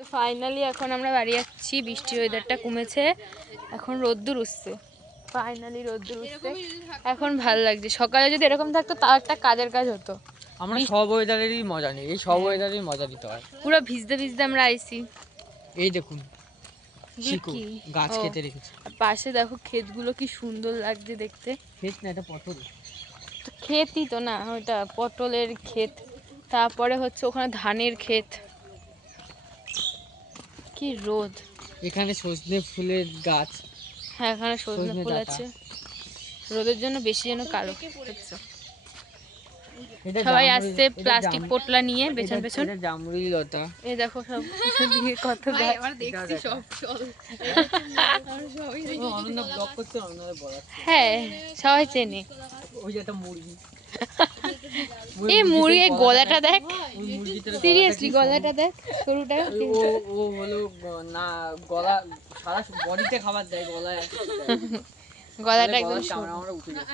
Finally এখন আমরা বাড়ি যাচ্ছি। বৃষ্টির ওয়েদারটা কমেছে, এখন রোদ্দুর উঠছে। ফাইনালি রোদ্দুর উঠছে, এখন ভালো লাগছে। সকালে যদি এরকম থাকতো তাও একটা কাজের কাজ হতো। আমরা সব ওয়েদারেরই মজা নিই, এই সব ওয়েদারেরই মজা নিতে হয়। পুরো ভিজতে ভিজতে আমরা আইছি। এই দেখুন গাছ কেটে রেখেছে, পাশে দেখো ক্ষেতগুলো কি সুন্দর লাগছে দেখতে। ক্ষেত না, এটা পটল। ক্ষেতই তো না, ওটা পটলের ক্ষেত। তারপরে হচ্ছে ওখানে ধানের ক্ষেত। কি রোদ! এখানে সজনে ফুলের গাছ। হ্যাঁ, এখানে সজনে ফুল আছে। রোদের জন্য বেশি যেন কালো হচ্ছে। সবাই আসছে প্লাস্টিক পোটলা নিয়ে পেছন পেছন। জামরুলি লতা, এই দেখো সব পিছন দিকে কত গাছ। দেখছি সব চল। অনন্যা ব্লগ করতে, অনন্যার বলা। হ্যাঁ, সবাই চেনে। ওই যে একটা মুরগি, এই মুরগির গলাটা দেখ, সিরিয়াসলি গলাটা দেখ, সরুটা। ও হলো না, গলা সারা বডিতে খাবার দেয়, গলায় গলাটা একদম সরু। আমরা উঠে যাই।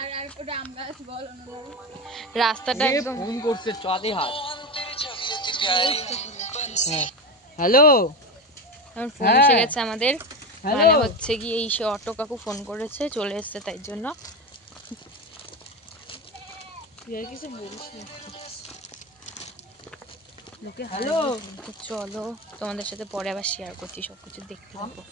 রাস্তাটা একদম ফোন করছে, চাঁদে হাত। হ্যাঁ, হ্যালো, ফোন এসে গেছে আমাদের। মানে হচ্ছে কি এই সে অটো কাকু ফোন করেছে, চলে এসেছে তাই জন্য। চলো তোমাদের সাথে পরে আবার শেয়ার করছি সবকিছু, দেখতে থাকো।